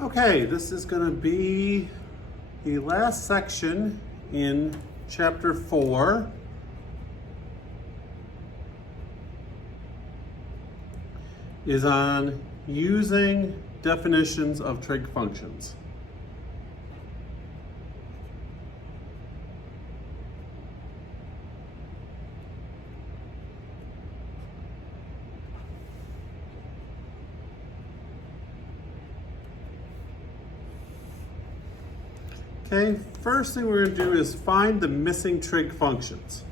Okay, this is going to be the last section in chapter 4. Is on using definitions of trig functions. Okay, first thing we're going to do is find the missing trig functions.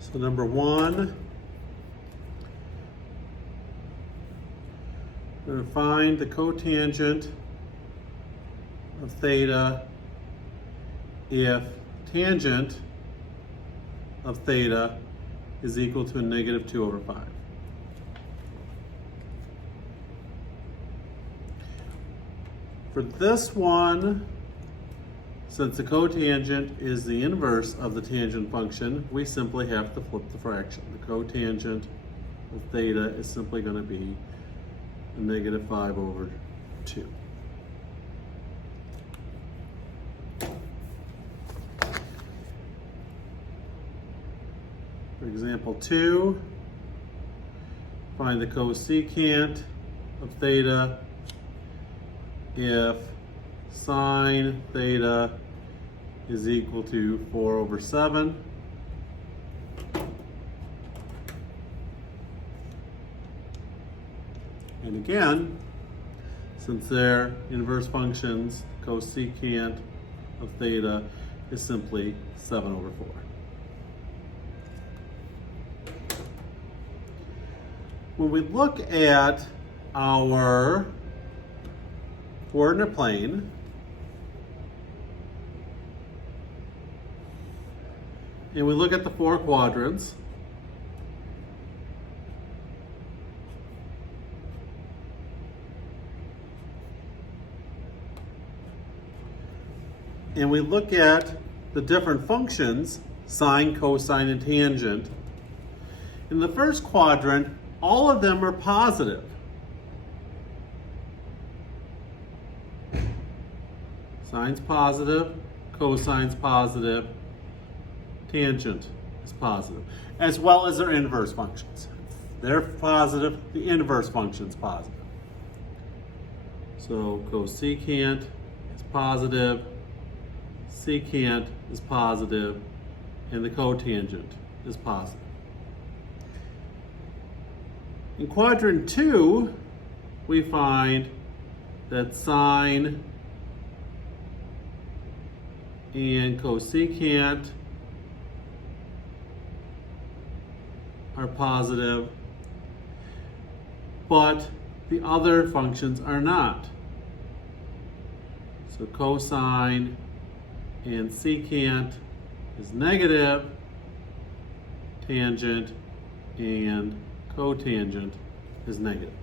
So number one, we're going to find the cotangent of theta if tangent of theta is equal to a negative 2 over 5. For this one, since the cotangent is the inverse of the tangent function, we simply have to flip the fraction. The cotangent of theta is simply going to be a negative 5 over 2. For example 2, find the cosecant of theta if sine theta is equal to 4 over 7. And again, since they're inverse functions, cosecant of theta is simply 7 over 4. When we look at our coordinate plane, and we look at the 4 quadrants, and we look at the different functions, sine, cosine, and tangent, in the first quadrant, all of them are positive. Sine's positive, cosine's positive, tangent is positive, as well as their inverse functions. They're positive, the inverse function's positive. So cosecant is positive, secant is positive, and the cotangent is positive. In quadrant 2, we find that sine and cosecant are positive, but the other functions are not. So cosine and secant is negative, tangent and cotangent is negative.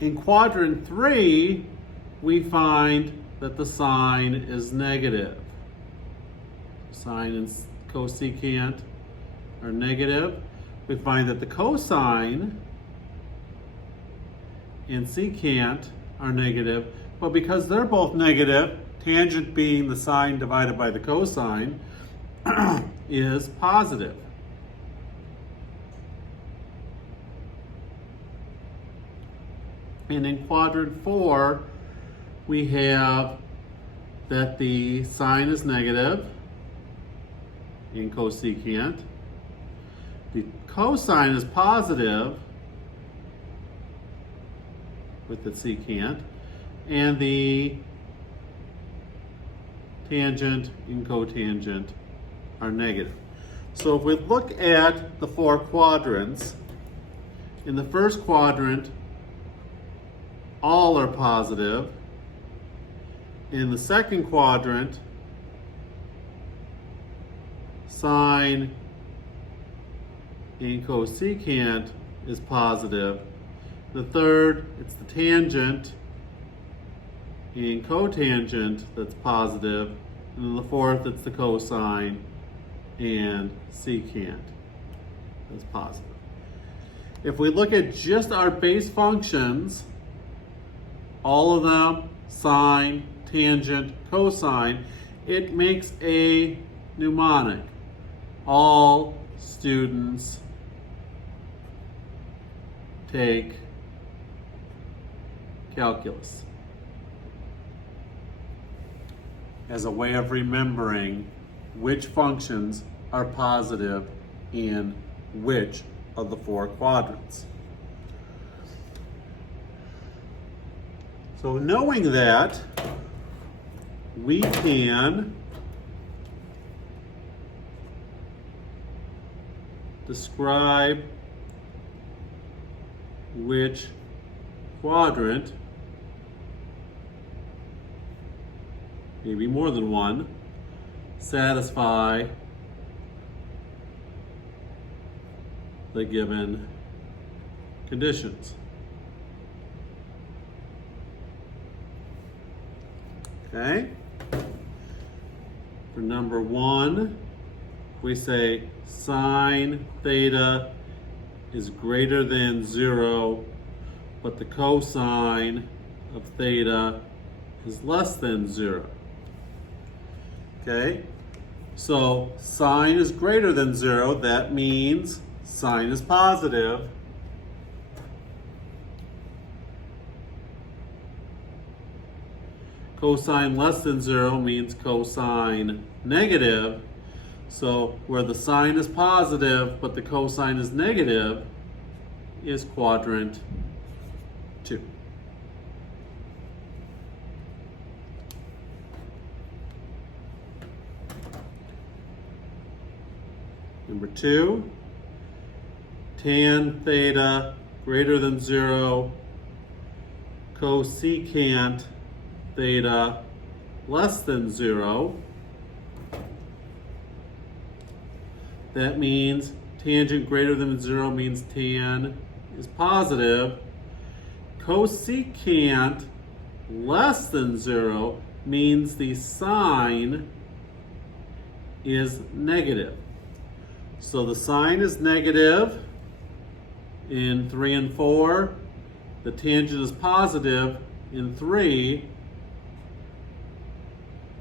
In quadrant 3, we find that the sine is negative. Sine and cosecant are negative. We find that the cosine and secant are negative, but because they're both negative, tangent being the sine divided by the cosine, is positive. And in quadrant 4, we have that the sine is negative in cosecant. The cosine is positive with the secant, and the tangent and cotangent are negative. So if we look at the 4 quadrants, in the first quadrant, all are positive. In the second quadrant, sine and cosecant is positive. The third, it's the tangent and cotangent that's positive. And then the fourth, it's the cosine and secant that's positive. If we look at just our base functions, all of them, sine, tangent, cosine, it makes a mnemonic. All students take calculus as a way of remembering which functions are positive in which of the four quadrants. So knowing that, we can describe which quadrant, maybe more than one, satisfy the given conditions. Okay? For number one, we say sine theta is greater than 0, but the cosine of theta is less than 0. Okay? So sine is greater than 0, that means sine is positive. Cosine less than 0 means cosine negative. So where the sine is positive but the cosine is negative is quadrant 2. Number 2, tan theta greater than 0, cosecant theta less than 0. That means tangent greater than 0 means tan is positive. Cosecant less than 0 means the sine is negative. So the sine is negative in 3 and 4. The tangent is positive in 3.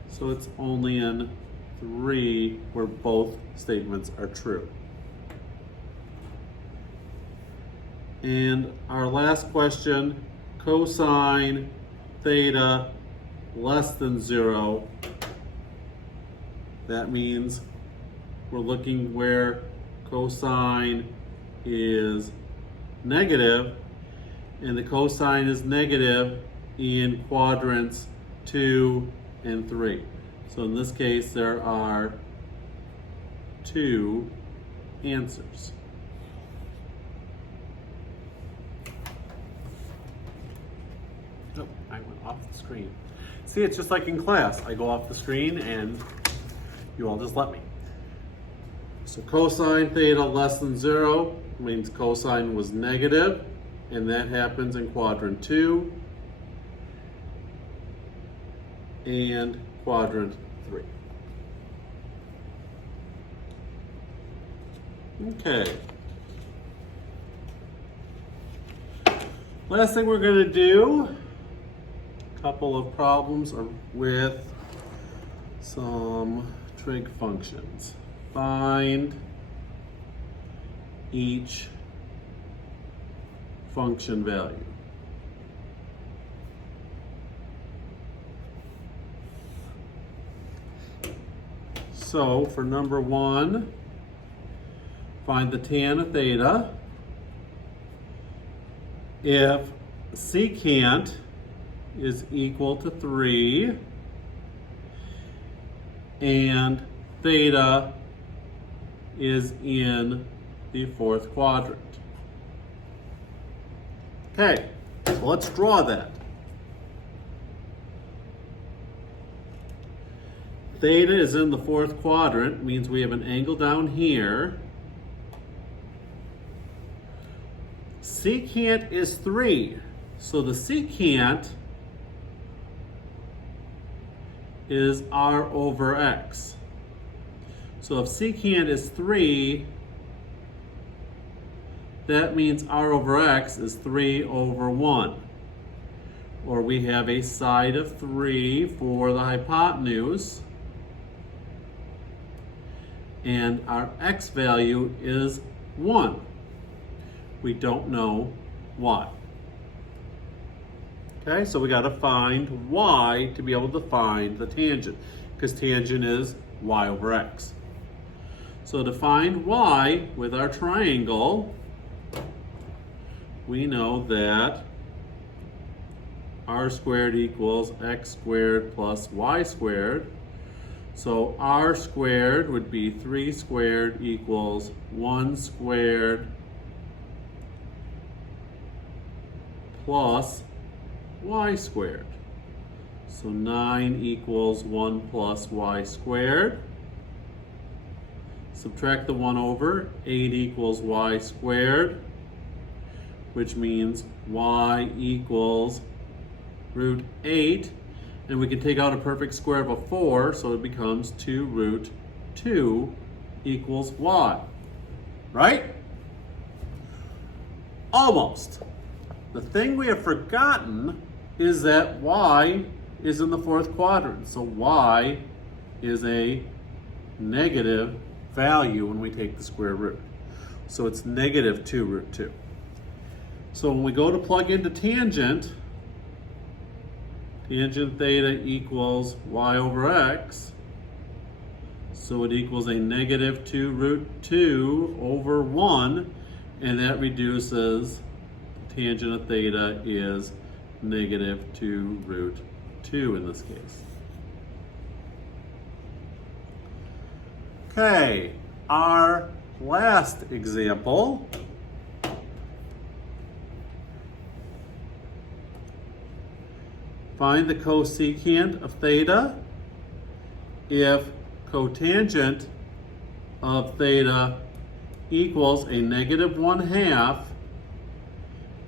So it's only in 3 where both statements are true. And our last question, cosine theta less than 0. That means we're looking where cosine is negative, and the cosine is negative in quadrants 2 and 3. So in this case, there are 2 answers. Oh, I went off the screen. See, it's just like in class. I go off the screen and you all just let me. So cosine theta less than 0 means cosine was negative, and that happens in quadrant 2 and quadrant 3. Okay. Last thing we're going to do, a couple of problems with some trig functions. Find each function value. So for number 1, find the tan of theta. If secant is equal to 3 and theta is in the 4th quadrant. Okay, so let's draw that. Theta is in the 4th quadrant, means we have an angle down here. secant is 3. So the secant is r over x. So if secant is 3, that means r over x is 3 over 1. Or we have a side of 3 for the hypotenuse. And our x value is 1. We don't know y. Okay, so we got to find y to be able to find the tangent, because tangent is y over x. So to find y with our triangle, we know that r squared equals x squared plus y squared. So r squared would be 3 squared equals 1 squared plus y squared. So 9 equals 1 plus y squared. Subtract the 1 over, 8 equals y squared, which means y equals root 8. And we can take out a perfect square of a 4, so it becomes 2 root 2 equals y. Right? Almost. The thing we have forgotten is that y is in the fourth quadrant. So y is a negative value when we take the square root. So it's negative 2 root 2. So when we go to plug into tangent, tangent theta equals y over x. So it equals a negative 2 root 2 over 1, and that reduces tangent of theta is negative 2 root 2 in this case. Okay, our last example. Find the cosecant of theta if cotangent of theta equals a negative 1/2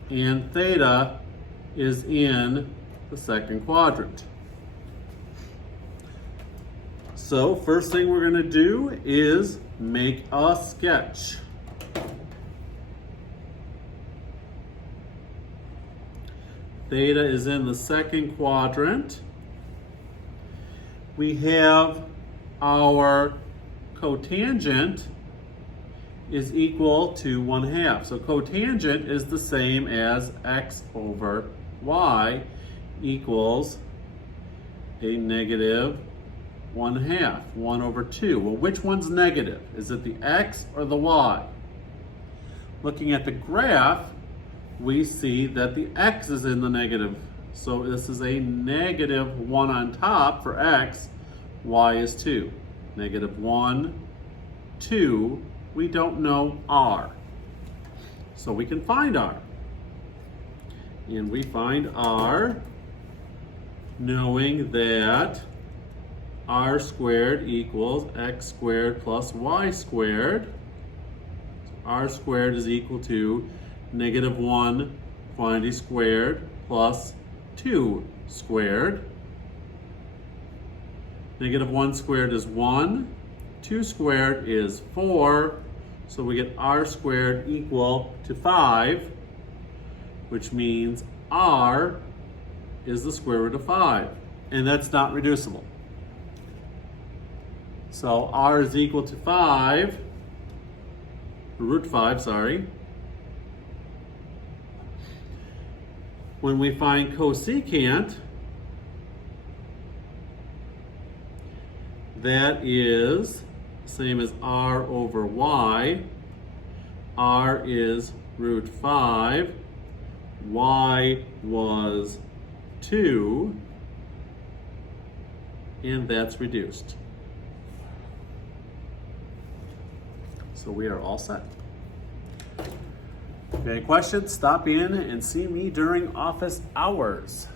and theta is in the second quadrant. So first thing we're going to do is make a sketch. Theta is in the second quadrant. We have our cotangent is equal to 1/2. So cotangent is the same as x over y equals a negative 1/2, 1 over 2. Well, which one's negative? Is it the x or the y? Looking at the graph, we see that the x is in the negative. So this is a negative 1 on top for x, y is 2. Negative 1, 2, we don't know r. So we can find r. And we find r knowing that r squared equals x squared plus y squared. R squared is equal to negative 1 quantity squared plus 2 squared. Negative 1 squared is 1. 2 squared is 4. So we get r squared equal to 5, which means r is the square root of 5. And that's not reducible. So r is equal to 5, root 5, sorry. When we find cosecant, that is same as r over y. R is root 5. Y was 2. And that's reduced. So we are all set. If you have any questions, stop in and see me during office hours.